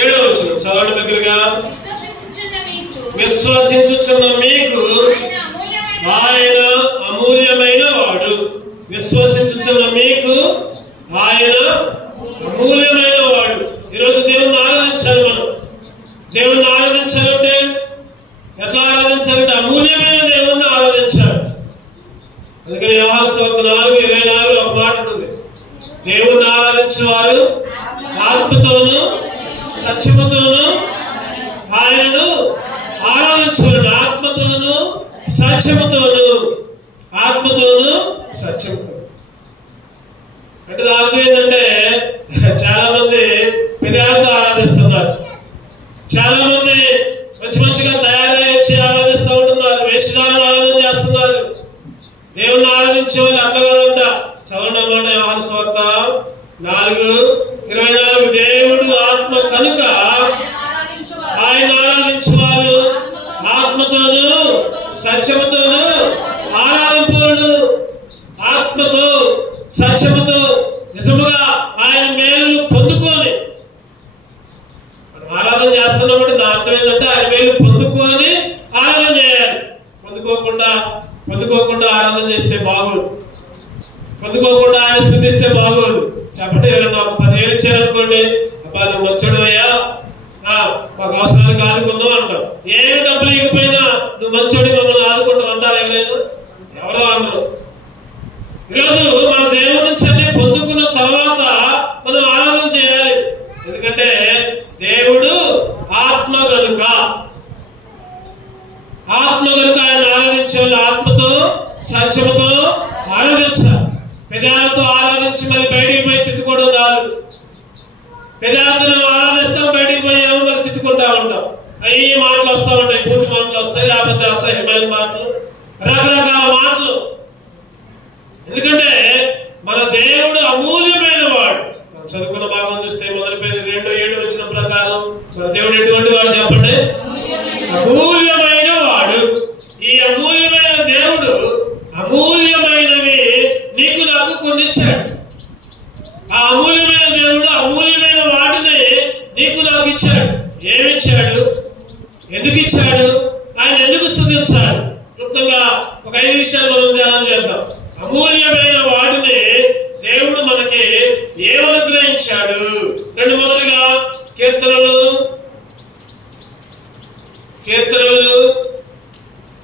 7వ వచనం చదవండి దగ్గరగా. విశ్వసించుచున్న మీకు ఆయన అమూల్యమైన వాడు. విశ్వసించుచున్న మీకు ఆయన అమూల్యమైన వాడు. ఈరోజు దేవుణ్ణి ఆరాధించాలి. మనం దేవుణ్ణి ఆరాధించాలంటే ఎట్లా ఆరాధించాలంటే అమూల్యమైన దేవుణ్ణి ఆరాధించాలి. అందుకని యోహాను సువార్త 4:24 ఒక మాట ఉంటుంది, దేవుణ్ణి ఆరాధించేవారు ఆత్మతోను సత్యముతోను ఆయనను ఆరాధించవలెను. ఆత్మతోను సత్యముతోను, ఆత్మతోను సత్యముతో. అంటే దాని అర్థం ఏంటంటే చాలా మంది పెదాలతో ఆరాధిస్తున్నారు, చాలా మంది మంచి మంచిగా తయారయ్యి ఆరాధిస్తూ ఉంటున్నారు, వేషధాలను ఆరాధన చేస్తున్నారు. దేవుణ్ణి ఆరాధించే వాళ్ళు అట్లా కాదంట. చదవండి అన్నమాట యోహాను సువార్త 4:24. దేవుడు ఆత్మ కనుక ఆయన ఆరాధించేవారు ఆత్మతోను సత్యముతోను ఆరాధింపవలెను. ఆత్మతో సత్యముతో నిజముగా ఆయన మేలును పొందుకొని మనం ఆరాధన చేస్తున్నామంటే దాని అర్థం ఏంటంటే ఆయన మేలు పొందుకొని ఆరాధన చేయాలి. పొందుకోకుండా ఆరాధన చేస్తే బాగోదు, పొందుకోకుండా ఆయన స్తుతిస్తే బాగోదు. చెప్పండి, ఎవరైనా నాకు 10,000 ఇచ్చారనుకోండి, అబ్బా నువ్వు మంచోడు అయ్యా, మాకు అవసరానికి ఆదుకున్నావు అంటాం. ఏమి డబ్బులు ఇవ్వకపోయినా నువ్వు మంచోడి మమ్మల్ని ఆదుకుంటావు అంటారు ఎవరైనా? ఎవరో అనరు. ఈరోజు మన దేవుడి నుంచి అన్ని పొందుకున్న తర్వాత మనం ఆరాధన చేయాలి. ఎందుకంటే దేవుడు ఆత్మ గనుక ఆయన ఆరాధించే వాళ్ళు ఆత్మతో సత్యముతో ఆరాధించాలి. పెదాలతో ఆరాధించి మళ్ళీ బయటికి పోయి తిట్టుకోవడం కాదు. పెదాలతో ఆరాధిస్తాం, బయటికి పోయాము మళ్ళీ తిట్టుకుంటా ఉంటాం. అవి మాటలు వస్తూ ఉంటాయి, బూతి మాటలు వస్తాయి, లేకపోతే అసహ్యమైన మాటలు, రకరకాల మాటలు. ఎందుకంటే మన దేవుడు అమూల్యమైన వాడు. మనం చదువుకున్న భాగం చూస్తే మొదలుపేది 2:7 వచ్చిన ప్రకారం మన దేవుడు ఎటువంటి వాడు చెప్పండి? అమూల్యమైన వాడు. ఈ అమూల్యమైన దేవుడు అమూల్యమైనవి నీకు నాకు కొన్ని ఇచ్చాడు. ఆ అమూల్యమైన దేవుడు అమూల్యమైన వాటిని నీకు నాకు ఇచ్చాడు. ఏమిచ్చాడు? ఎందుకు ఇచ్చాడు? ఆయన ఎందుకు స్తుతించాడు? క్లుప్తంగా ఒక 5 విషయాలు మనం ధ్యానం చేద్దాం. అమూల్యమైన వాటిని దేవుడు మనకి ఏమనుగ్రహించాడు? మొదలుగా కీర్తనలు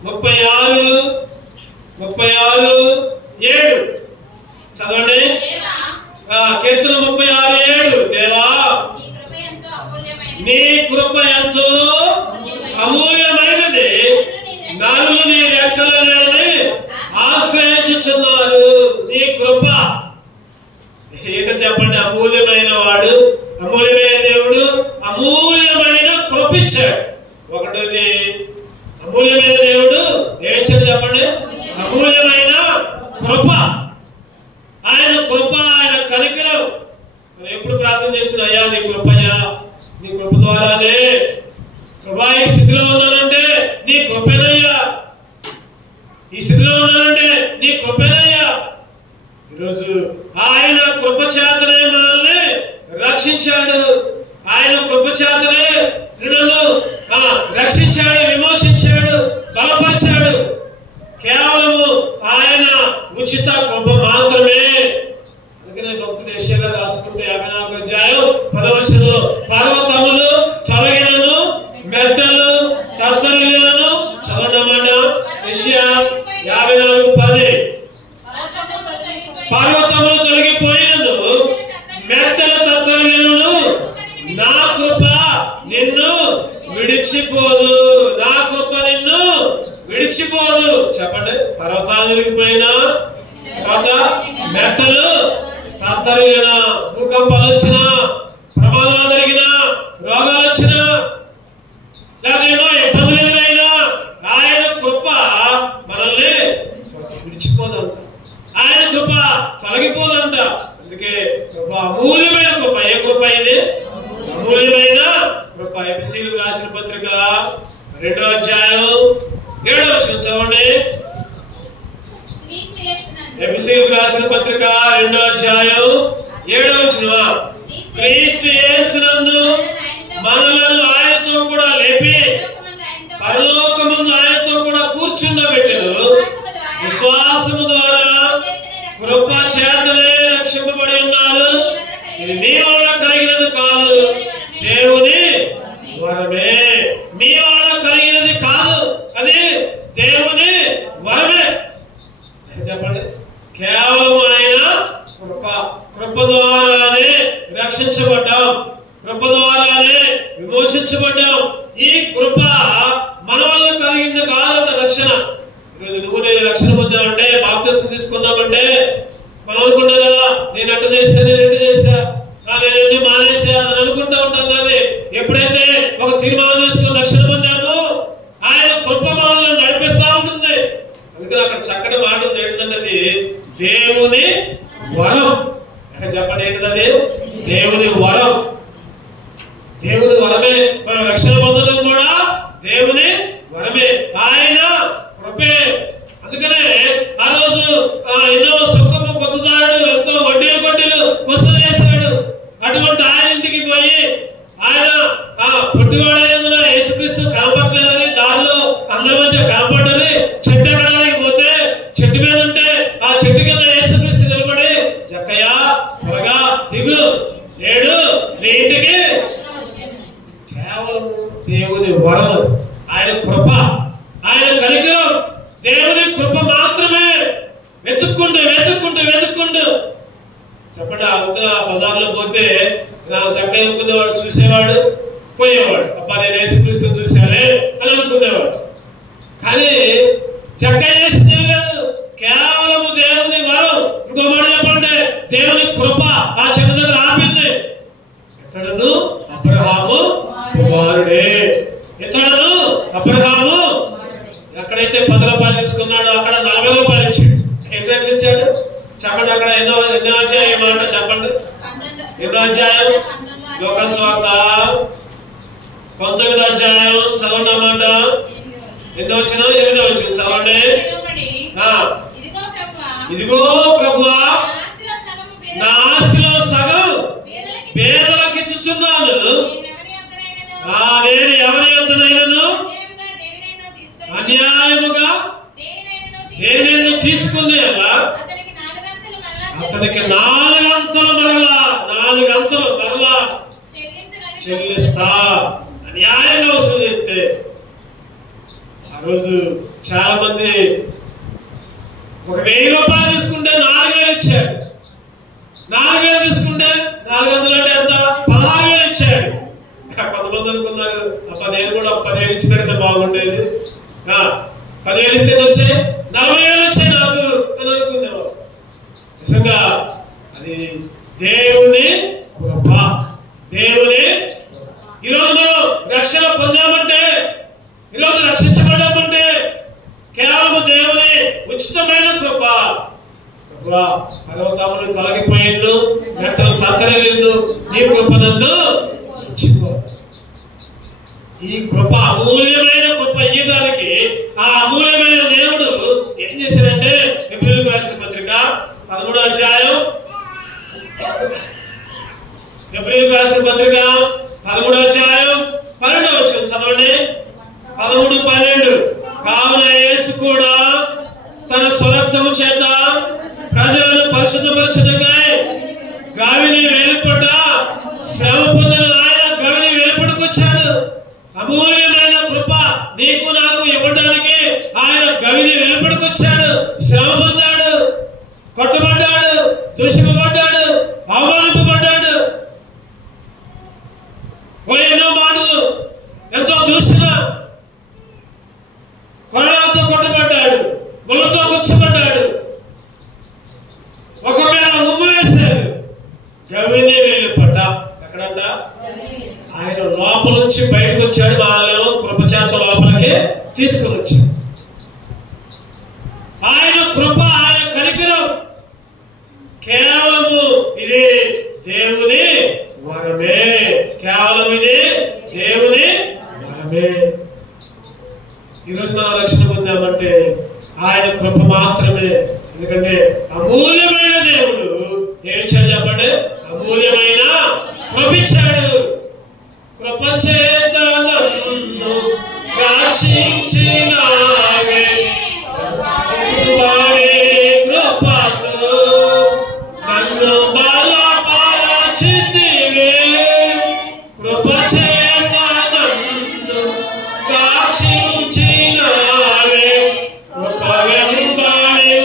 36:7 చదవండి. కీర్తన 36:7 దేవా నీ కృప ఎంతో అమూల్యమైనది, నరులు నీ రెక్కలనే ఆశ్రయించుచున్నారు. నీ కృప ఏంటో చెప్పండి? అమూల్యమైన వాడు, అమూల్యమైన దేవుడు అమూల్యమైన కృప ఇచ్చాడు. ఒకటిది అమూల్యమైన దేవుడు ఏమిచ్చాడు చెప్పండి? అమూల్యమైన కృప. ఆయన కృప, ఆయన కనికరం. ఎప్పుడు ప్రార్థన చేసిన అయ్యా నీ కృపయ్యా, నీ కృప ద్వారానే కృపా ఈ స్థితిలో ఉన్నానంటే నీ కృపేనయ్యా, ఈ స్థితిలో ఉన్నానంటే నీ కృపేనయ్యా. ఈరోజు ఆయన కృప చేతనే మనల్ని రక్షించాడు. ఆయన కృప చేతనే నిన్ను రక్షించాడు, విమోచించాడు, బలపరిచాడు. కేవలము ఆయన ఉచిత కృప మాత్రమే. అందుకనే భక్తుడు యెషయా గారు రాసుకుంటే 54వ అధ్యాయం 10వ వచనంలో పర్వతములు తొలగినను మెట్టలు తత్తరిల్లినను చదవనమాట. యెషయా 54:10 పర్వతములు తొలగిపోయినను మెట్టలు తత్తరిల్లినను నా కృప నిన్ను విడిచిపోదు, నా కృప నిన్ను విడిచిపోదు. చెప్పండి, పర్వతాలు తొలగిపోయినా, తర్వాత మెట్టలు తత్తరిల్లినా, భూకంపాలు వచ్చినా, ప్రమాదాలు జరిగినా, రోగాలు వచ్చినా, లేదా ఎన్నో ఇబ్బందులు ఎదురైనా ఆయన కృప మనల్ని విడిచిపోదంట. ఆయన కృప తొలగిపోదంట. అందుకే కృప అమూల్యమైన కృప. ఏ కృప ఇది? అమూల్యమైన కృప. ఎఫెసీయులకు రాసిన పత్రిక 2వ అధ్యాయం 7వ వచనం చదవండి. ఎఫెసీయులకు రాసిన పత్రిక 2వ అధ్యాయం 7వ వచనం. క్రీస్తు యేసునందు మనలను ఆయనతో కూడా లేపి పరలోకమందు ఆయనతో కూడా కూర్చుండబెట్టెను. విశ్వాసము ద్వారా కృప చేతనే రక్షింపబడి ఉన్నారు. ఇది మీ వలన కలిగినది కాదు, దేవుని వరమే. మీ వలన కలిగినది కాదు, అది దేవుని వరమే. చెప్పండి, కేవలం ఆయన కృప. కృప ద్వారానే రక్షించబడ్డాం, కృప ద్వారానే విమోచించబడ్డాం. ఈ కృప మన వల్ల కలిగింది కాదంట రక్షణ. ఈరోజు నువ్వు నేను రక్షణ పొందామంటే, బాప్తిసం తీసుకున్నామంటే మనం అనుకుంటాం కదా, నేను అట్ట చేస్తా, నేను ఎట్టు చేస్తా, నేను మానేసా అని అనుకుంటా ఉంటాం. కానీ ఎప్పుడైతే ఒక తీర్మానం తీసుకుని రక్షణ పొందామో ఆయన కృప మనల్ని నడిపిస్తా ఉంటుంది. అందుకని అక్కడ చక్కటి మాట ఉంది, ఏంటంటే అది దేవుని వరం. చెప్పండి, ఏంటిది? దేవుని వరం. దేవుని వరమే. మనం రక్షణ పొందడం కూడా దేవుని వరమే, ఆయన కృపే. అందుకనే ఆ రోజు ఎన్నో సుఖము కొత్తదారుడు ఎంతో వడ్డీలు వసూలు చేశాడు. అటువంటి ఆయన ఇంటికి పోయి ఆయన పుట్టివాడైనందున యేసుక్రీస్తు కనపడలేదని దారిలో అందరి మధ్య కనపడ్డని చెట్టు ఎక్కడానికి పోతే చెట్టు మీద ఉంటే ఆ చెట్టు కింద యేసుక్రీస్తు నిలబడి, జక్కయ్య త్వరగా దిగు, నేడు నీ ఇంటికి. కేవలం దేవుని వరం, ఆయన కృప, ఆయన కనికరం, దేవుని కృప మాత్రమే. వెతుక్కుంటూ చెప్పండి. అవతల బజార్లో పోతే చక్క అనుకునేవాడు, చూసేవాడు, పోయేవాడు. అబ్బా నేను యేసుక్రీస్తుని చూశానే అని అనుకునేవాడు. కానీ చక్క చేసింది ఏం లేదు, కేవలం దేవుని వరం. ఇంకో మాట చెప్పండి, దేవుని కృప ఆ చెట్టు దగ్గర ఆపింది. ఇతడును అబ్రహాము కుమారుడే, ఇతడును అబ్రహాము. ఎక్కడైతే 10 రూపాయలు తీసుకున్నాడో అక్కడ 40 రూపాయలు ఇచ్చాడు. ఎన్ని రెట్లు ఇచ్చాడు చెప్పండి. అక్కడ ఎన్నో అధ్యాయం మాట చెప్పండి, ఎన్నో అధ్యాయం? లోకస్వార్త 19వ అధ్యాయం చదవండి అన్నమాట. ఎన్నో వచ్చిన 8వ వచ్చిన చదవండి. ఇదిగో ప్రభువా, నా ఆస్తిలో సగం పేదలకు ఇచ్చుచున్నాను. నేను ఎవరి యొద్దనైనను అన్యాయముగా దేనిని తీసుకునే అతనికి 4 అంతలు మరలా చెల్లిస్తా. అన్యాయంగా వసూలు చేస్తే. ఆ రోజు చాలా మంది ఒక 1000 రూపాయలు తీసుకుంటే 4000 ఇచ్చాడు. 4000 తీసుకుంటే 400 అంటే ఎంత? 16000 ఇచ్చాడు. కొంతమంది అనుకున్నారు, అబ్బా నేను కూడా 10,000 ఇచ్చినట్టు బాగుండేది, 10,000 ఇస్తే వచ్చాయి 40,000 వచ్చాయి నాకు అని అనుకునేవారు. నిజంగా అది దేవుని కృప, దేవుని. ఈరోజు మనం రక్షణ పొందామంటే, ఈరోజు రక్షించబడ్డామంటే కేవలం దేవుని ఉచితమైన కృప. పర్వతములు తొలగిపోయిండు, మెట్టలు తత్తరిల్లిండు, నీ కృప నన్ను ఇచ్చిపో. ఈ కృప అమూల్యమైన కృప ఇయ్యడానికి ఆ అమూల్యమైన దేవుడు ఏం చేశాడంటే, హెబ్రీయులకు రాసిన పత్రిక 13వ అధ్యాయం, హెబ్రీయులకు రాసిన పత్రిక 13వ అధ్యాయం 12వ వచనం చదవండి. 13-12. కావున యేసు కూడా తన స్వరక్తము చేత ప్రజలను పరిశుద్ధపరచుటకై గావిని వెలుపట శ్రమ పొందిన ఆయన గవిని వెలుపటకొచ్చాడు. అమూల్యమైన కృప నీకు నాకు ఇవ్వడానికి ఆయన గవిని వెలుపటకొచ్చాడు. శ్రమ పొందాడు, కొట్టబడ్డాడు, దూషింపబడ్డాడు, అవమానింపబడ్డాడు. ఎన్నో మాటలు, ఎంతో దూషణ, కొరడాలతో కొట్టబడ్డాడు, ముళ్ళతో గుచ్చబడ్డాడు, ఒక మీద ఉమ్ము వేశారు. గవిని వెలుపట ఎక్కడంట? ఆయన లోపల నుంచి బయటకు వచ్చాడు. వాళ్ళేమో కృపచేత లోపలికి తీసుకుని వచ్చాడు. ఆయన కృప, ఆయన కనికరం కేవలము ఇది దేవుని వరమే. కేవలం ఇది దేవుని వరమే. ఈరోజు మనం రక్షణ పొందామంటే ఆయన కృప మాత్రమే. ఎందుకంటే అమూల్యమైన దేవుడు ఏం ఇచ్చాడు చెప్పండి? అమూల్యమైన కృప ఇచ్చాడు. కృప చేత నన్ను రక్షించినావే వాడే కృపతో నన్ను బలపరచితివే కృప చేత నన్ను రక్షించినావే కృప వెంబడి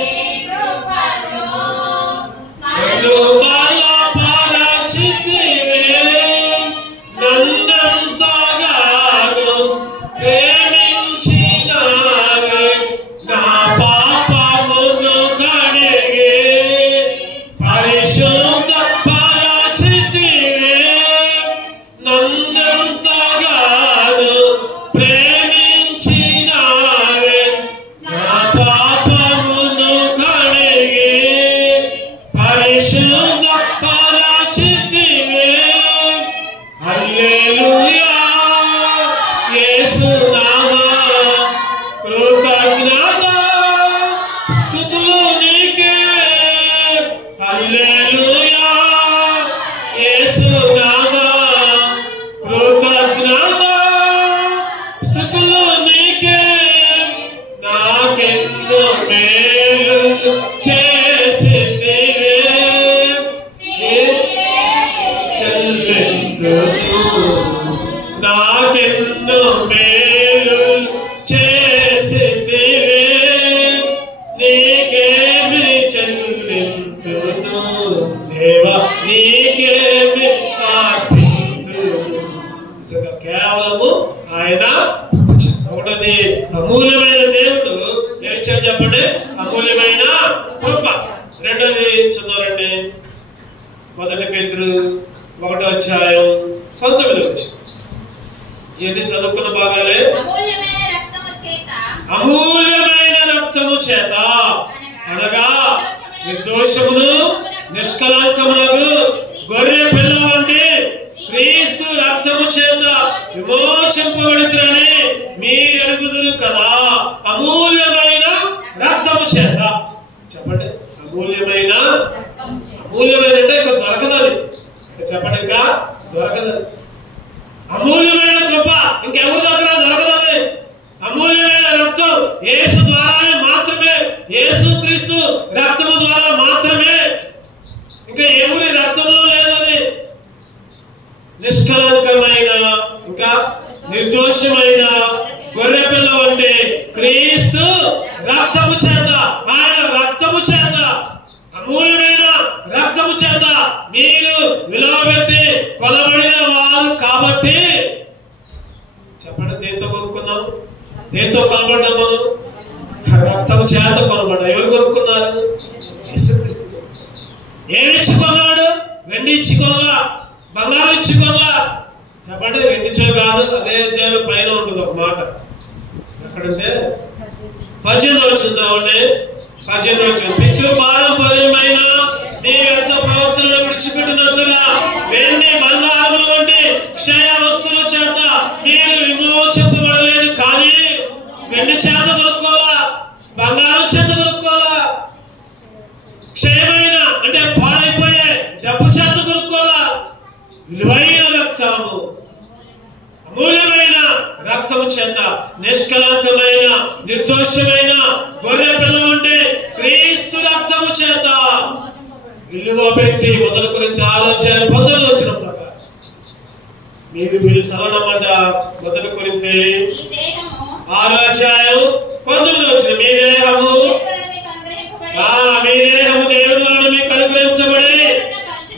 నన్ను బలపరచితివే నన్నంతగాను ప్రేమించినావే నా పాపమును కడిగి పరిశుద్ధ పరచితివే నన్నంతగాను ప్రేమించినావే నా పాపమును కడిగి పరిశుద్ధ పరచితివే హల్లెలూయా యేసునామా కృతజ్ఞత స్తుతులు నీకే హల్లెలూయా యేసునామా కృతజ్ఞత స్తుతులు నీకే నాకెన్నో మేలు చేసితివే చెల్లింతును నాకెన్నో మేలు చేసితివే నీకేమి చెల్లింతును దేవా నీకేమి అర్పింతును కేవలము ఆయన ఒకటది అమూల్యమైన దేవుడు ఏమిచ్చాడు చెప్పండి అమూల్యమైన కృప రెండోది చదవండి మొదటి పేతురు 1:19 ఇది చదువుకున్న భాగాలే అమూల్యమైన రక్తము చేత అనగా నిర్దోషమును నిష్కలంకమునకు గొర్రె పిల్ల వంటి క్రీస్తు రక్తము చేత విమోచింపబడితురని మీరు ఎరుగుదురు కదా అమూల్యమైన రక్తము చేత చెప్పండి అమూల్యమైన అంటే ఇంకా దొరకదు అది చెప్పండి ఇంకా దొరకదు అమూల్యమైన కృప ఇంకెవరి దగ్గర దొరకదు అది అమూల్యమైన రక్తం యేసు ద్వారానే మాత్రమే యేసు క్రీస్తు రక్తము ద్వారా మాత్రమే ఇంకా ఎవరి రక్తంలో లేదు అది నిష్కలంకమైన ఇంకా నిర్దోషమైన గొర్రె పిల్ల వంటి క్రీస్తు రక్తము చేత ఆయన రక్తము చేత అమూల్యమైన రక్తము చేత మీరు విలువ పెట్టి కొనబడిన వారు కాబట్టి చెప్పండి దేంతో కొనుక్కున్నాము దేంతో కొనబడ్డాం మనం రక్తము చేత కొనబడ్డా ఎవరు కొనుక్కున్నారు యేసుక్రీస్తు ఏమిచ్చి కొన్నాడు వెండి ఇచ్చి కొనలా బంగారం ఇచ్చి కొనలా చెప్పండి వెండిచో కాదు అదే చేయాలి పైన ఉంటుంది ఒక మాట ఎక్కడంటే 18 చూడండి 18 పితృ పారంపర్యమైన నీ వ్యర్థ ప్రవర్తనను విడిచిపెట్టినట్లుగా వెండి బంగారముల వంటి క్షయ వస్తువుల చేత మీరు విమోచింపబడలేదు కానీ వెండి చేత కొనుక్కోవాలా బంగారం చేత కొనుక్కోవాలా క్షయమైన అంటే పాడైపోయే డబ్బు చేత కొనుక్కోవాలా విలువైన రక్తము అమూల్యమైన రక్తము చేత నిష్కలంకమైన నిర్దోషమైన గొర్రె పిల్ల ఉంటే క్రీస్తు రక్తము చేత విలువ పెట్టి మొదలు కొరింథీ 6:19 వచ్చిన ప్రకారం మీరు చదవనమాట మొదలు కొరింథీ 6:19 వచ్చిన మీ దేహము దేవుని వలన మీకు అనుగ్రహించబడి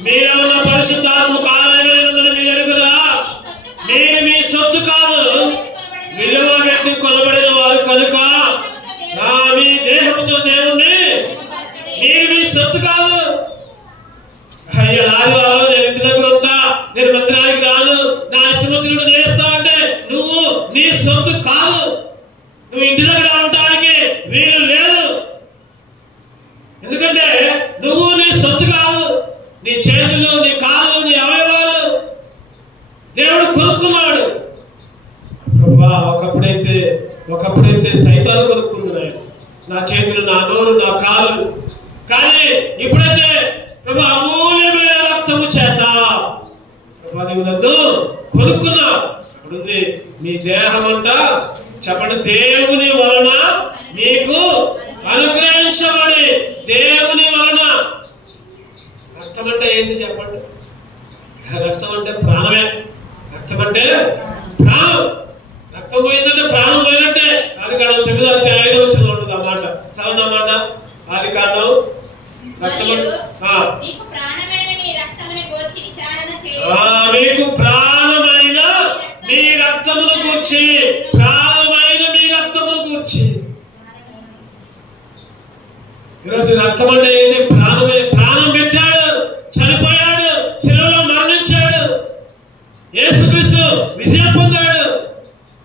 మీలో ఉన్న పరిశుద్ధాత్మ కాలమైనదని మీరు ఎరుగురా మీరు మీ సొత్తు కాదు విలువ పెట్టి కొనబడిన వారు కనుక మీ దేహంతో దేవుణ్ణి మీరు మీ సొత్తు కాదు అయ్యా ఆదివారం నేను ఇంటి దగ్గర ఉంటా నేను మందిరానికి రాను నా ఇష్టం వచ్చినట్టు చేస్తా అంటే నువ్వు నీ సొత్తు కాదు నువ్వు ఇంటి దగ్గర ఉండటానికి వీలు లేదు ఎందుకంటే నువ్వు నీ సొత్తు కాదు నీ చేతులు నీ కాళ్ళు నీ అవయవాలు దేవుడు కొనుక్కున్నాడు ఒకప్పుడైతే సైతాలు కొనుక్కున్నాడు నా చేతులు నా నోరు నా కాళ్ళు కానీ ఇప్పుడైతే అమూల్యమైన రక్తము చేత నువ్వు నన్ను కొనుక్కున్నావు అప్పుడుంది మీ దేహం అంట చెప్పండి, దేవుని వలన మీకు అనుగ్రహించబడి. దేవుని వలన. రక్తం అంటే ఏంటి చెప్పండి? రక్తం అంటే ప్రాణమే. రక్తం అంటే ప్రాణం. రక్తం పోయిందంటే ప్రాణం పోయినట్టే. ఆదికాండం 9:5 ఉంటుంది అన్నమాట. చదవండి అన్నమాట. ఆదికాండం రక్తం మీకు ప్రాణమైన మీ రక్తమును గూర్చి ఈరోజు రక్తం అంటే ఏంటి? ప్రాణమే. ప్రాణం పెట్టాడు, చనిపోయాడు, శిలువలో మరణించాడు. యేసుక్రీస్తు విజయం పొందాడు,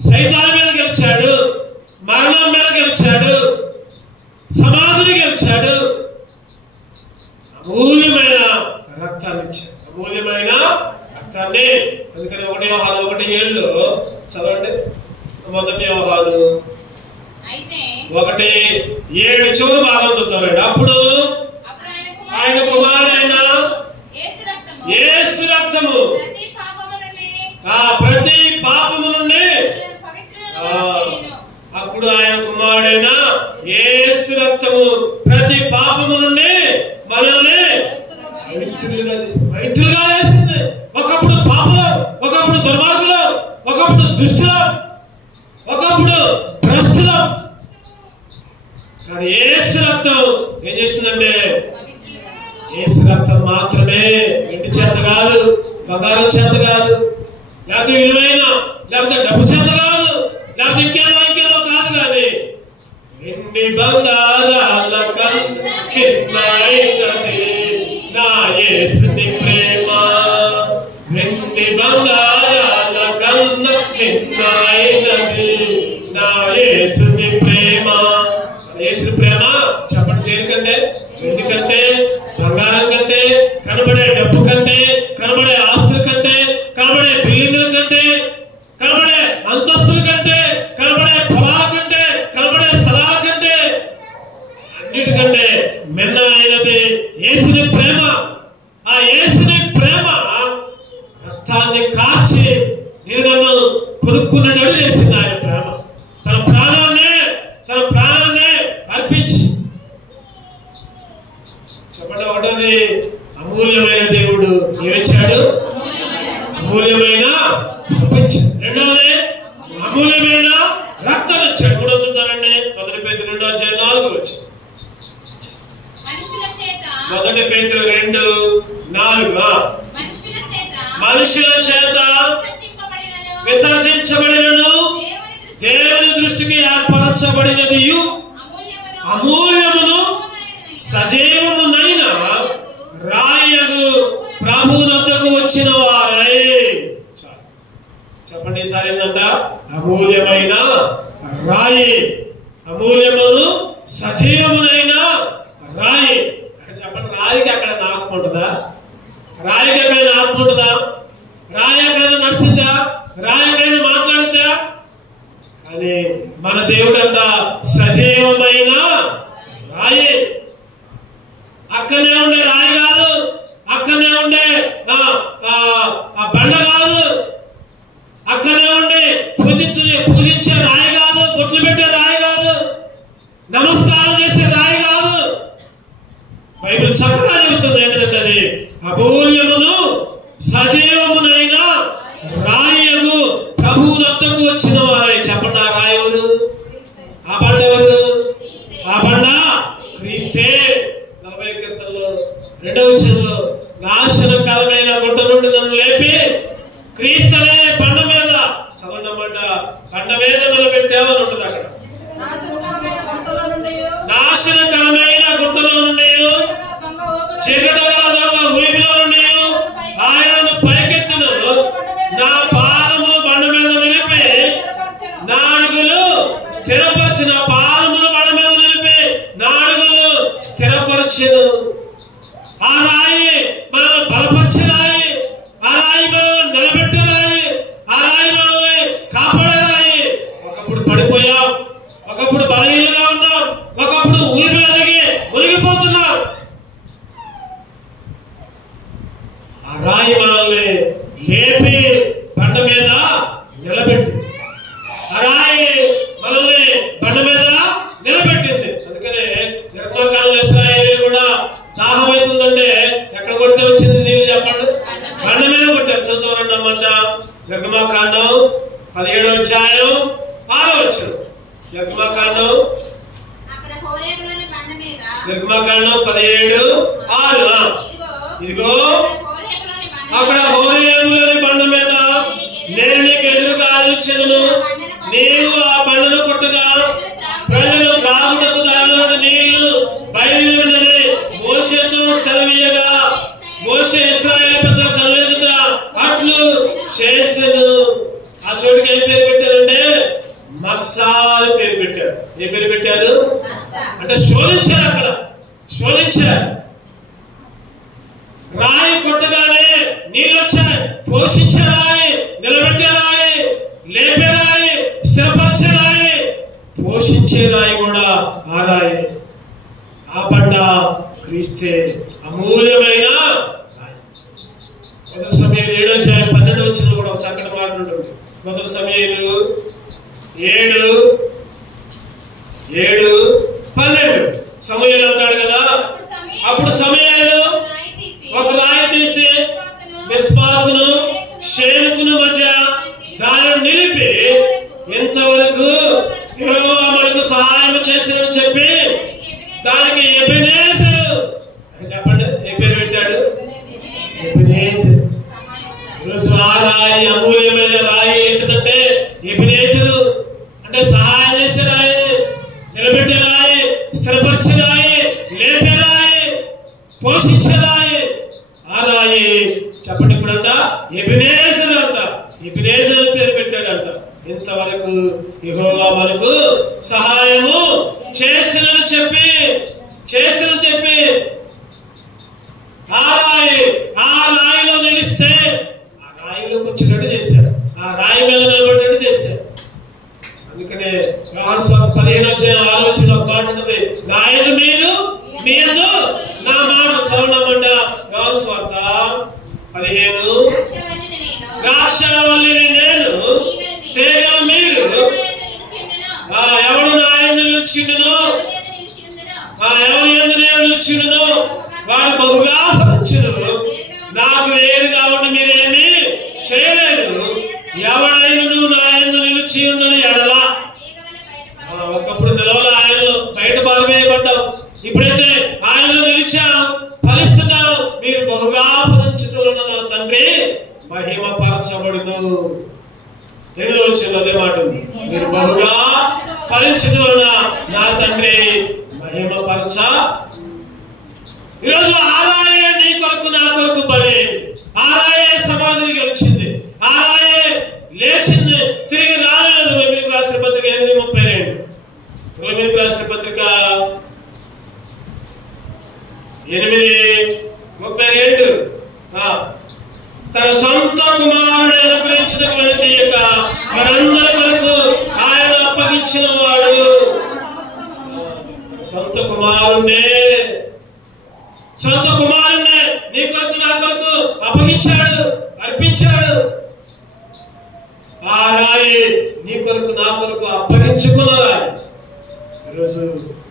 సైతాను మీద గెలిచాడు, మరణం మీద గెలిచాడు, సమాధిని గెలిచాడు. అమూల్యమైన రక్తాన్ని ఇచ్చాడు, అమూల్యమైన రక్తాన్ని. అందుకని 1 యోహాను 1:7 చదవండి. 1 యోహాను 1:7 చివరి భాగం చూద్దామండి. అప్పుడు ఆయన కుమారుడైన యేసు రక్తము ప్రతి పాపము నుండి, అప్పుడు ఆయన కుమారుడైన యేసు రక్తము ప్రతి పాపము నుండి మనల్ని పవిత్రులుగా చేస్తుంది. ఒకప్పుడు పాపులు, ఒకప్పుడు దుర్మార్గులు, ఒకప్పుడు దుష్టులు, ఒకప్పుడు భ్రష్టులు. కానీ యేసు రక్తం ఏం చేస్తుందంటే, యేసు రక్తం మాత్రమే. వెండి చేత కాదు, బంగారం చేత కాదు, లేకపోతే విలువైన, లేకపోతే డబ్బు చేత కాదు, లేకపోతే ఇంకేదో కాదు. కానీ వెండి బంగారాల కన్నైనది నా యేసుని ప్రేమ. వెండి బంగారాల కన్న నిన్నైనది నా యేసుని ప్రేమ. యేసుని ప్రేమ చెప్పండి దేనికంటే? వెండి కంటే, బంగారం కంటే, కనబడే డబ్బు కంటే, కనబడే ఆస్తుల కంటే, కనబడే బిల్డింగుల కంటే, కనబడే అంతస్తుల కంటే, కనబడే పొలాల కంటే, కనబడే స్థలాల కంటే, అన్నిటికంటే మిన్న అయినది యేసుని ప్రేమ. ఆ యేసుని ప్రేమ రక్తాన్ని కార్చి నన్ను కొనుక్కున్నట్టు చేసింది. ఆయన ప్రేమ తన ప్రాణాన్ని అర్పించి. చెప్పండి. ఒకటోది అమూల్యమైన దేవుడు ఏమిచ్చాడు? అమూల్యమైన అర్పించాడు. రెండవది అమూల్యమైన రక్తాన్ని ఇచ్చాడు. మూడవది చూద్దానండి. 1 పేతురు 2:4 వచ్చి 1 పేతురు 2:4 మనుషుల చేత విసర్జించబడినను దేవుని దృష్టికి ఏర్పరచబడినది అమూల్యమును సజీవమునైన రాయగు ప్రభువునొద్దకు వచ్చిన వారై. చెప్పండి ఈసారి ఏంటంట? అమూల్యమైన రాయి, అమూల్యమును సజీవమునైన రాయి. చెప్పండి. రాయికి అక్కడ నాపం ఉంటుందా? రాయికి ఎక్కడైనా ఆత్మ ఉంటుందా? రాయి ఎక్కడైనా నడిచిందా? రాయి ఎక్కడైనా మాట్లాడుద్దా? కానీ మన దేవుడంట సజీవమైన రాయి. అక్కడనే ఉండే రాయి కాదు, అక్కడనే ఉండే బండ కాదు, అక్కడనే ఉండే పూజించే రాయి కాదు, బొట్లు పెట్టే రాయి కాదు, నమస్కారం చేసే రాయి కాదు. బైబిల్ చక్కగా చెబుతుంది ఏంటంటే అది అమూల్యమును సజీవమునైన రాయగు ప్రభువునొద్దకు వచ్చిన వారై. చెప్పండి. ఆ రాయి ఎవరు? ఆ బండ ఎవరు? ఆ బండ క్రీస్తే. 40 కీర్తనలో 2వ వచనంలో నాశనకరమైన గుంట నుండి నన్ను లేపి క్రీస్తునే బండ మీద, చదవండి అన్నమాట, బండ మీద నిలబెట్టావని ఉంటుంది అక్కడ. నాశనకరమైన గుంటలో నుండి, చీకటిగల దొంగ ఊపిలో నుండి ఆయనను పైకెత్తును. నా పాదములు బండ మీద నిలిపి నా అడుగులు స్థిరపరిచి, నా పాదములు బండ మీద నిలిపి నా అడుగులు స్థిరపరచును. ఆ రాయి మనల్ని బలపరిచే రాయి, ఆ రాయి మనల్ని నిలబెట్టే రాయి, ఆ రాయి మనల్ని కాపాడే రాయి. ఒకప్పుడు పడిపోయాం, ఒకప్పుడు బలహీనంగా ఉన్నాం, ఒకప్పుడు ఊపిలో దిగి మునిగిపోతున్నాం. ఆ రాయి మనల్ని లేపి బండ మీద నిర్గమకాండం 17వ అధ్యాయం 6వ వచనం. నిర్గమకాండం నిర్గమకాండం 17:6. ఇదిగో అక్కడ హోరేబులోని బండ మీద నేను నీకు ఎదురుగా నిలిచెదను. నీవు ఆ బండను కొట్టగా ప్రజలు త్రాగుటకు దానిలోని నీళ్లు బయలుదేరునని మోషేతో సెలవీయగా మోషే ఇశ్రాయేలు పెద్దల కళ్ళెదుట అట్లు చేసెను. ఆ చోటుకి ఏం పేరు పెట్టారంటే మస్సా అని పేరు పెట్టారు. ఏ పేరు పెట్టారు అంటే శోధించారు. అక్కడ శోధించారు. రాయి కొట్టగానే నీళ్ళు వచ్చాయి. పోషించే రాయి, నిలబెట్టే రాయి, లేపే రాయి, స్థిరపరిచే రాయి, పోషించే రాయి కూడా ఆ రాయి. ఆ బండ క్రీస్తే, అమూల్యమైన రాయి. మొదటి సమయాలు 7వ అధ్యాయం 12వ వచనంలో కూడా ఒక చక్కటి మాట ఉంటుంది. మొదటి సమయాలు 7:12 సమయాలు అంటాడు కదా. అప్పుడు సమయాలు ఒక రాయి తీసి మిస్పాకును షేనుకును మధ్య దానిని నిలిపి ఇంతవరకు యెహోవా మనకు సహాయం చేసినని చెప్పి దానికి ఎబెనేజరు చెప్పండి. ఏ పేరు పెట్టాడు? ఎబెనేజరు. ఈరోజు ఆ రాయి అమూల్యమైన రాయి ఏంటంటే ఎబెనేజరు అంటే సహాయం చేసే రాయి, నిలబెట్టే రాయి, స్థిరపరిచే రాయి, లేపే రాయి, పోషించే రాయి. ఆ రాయి చెప్పండి ఇప్పుడంట ఎబెనేజరు అంట. ఎబెనేజరు అని పేరు పెట్టాడంట. ఇంతవరకు యెహోవా మనకు సహాయము చేసినని చెప్పి ఆ రాయిలో నిలిస్తే ఆ రాయిలోకి వచ్చేటట్టు చేశారు. ఆ రాయి మీద నిలబడ్డట్టు చేశారు. అందుకనే యోహాను సువార్త 15వ అధ్యాయం 6వ వచనంలో ఒక మాట ఉంటుంది. నా యందు మీరు, మీ యందు నా మాట. చదవమంట యోహాను సువార్త 15. ద్రాక్షవల్లిని నేను, తీగలు మీరు. ఎవడు నా యందు నిలిచిండునో, ఎవరి యందు నేను నిలిచిండునో వాడు బహుగా ఫలించును. నాకు వేరుగా ఉండి మీరేమీ చేయలేరు. ఎవడైనను నా యందు నిలిచి ఉన్నని ఎడల. ఒకప్పుడు నిలవల ఆయనలో బయట పారివేయబడ్డాం. ఇప్పుడైతే ఆయనలో నిలిచాం, ఫలిస్తున్నాం. మీరు బహుగా ఫలించడం నా తండ్రి మహిమపరచబడును. తెలుగు వచ్చిన అదే మాట ఉంది. మీరు బహుగా ఫలించడం వలన నా తండ్రి మహిమపరచ. ఈరోజు ఆరాయే నీ కొరకు నా కొరకు బలి. ఆరాయే సమాధిని గెలిచింది. ఆరాయే లేచింది, తిరిగి రాలేదు. రోమీయులకు రాసిన పత్రిక 8:32. రోమీయులకు రాసిన పత్రిక 8:32. తన సొంత కుమారుని అనుగ్రహించడానికి వెనుతీయక మనందరి కొరకు ఆయన అప్పగించిన వాడు. సొంత కుమారుణ్ణే నీ కొరకు నా కొరకు అప్పగించాడు, అర్పించాడు. ఆ రాయి నీ కొరకు నా కొరకు అప్పగించుకున్న రాయి. ఈరోజు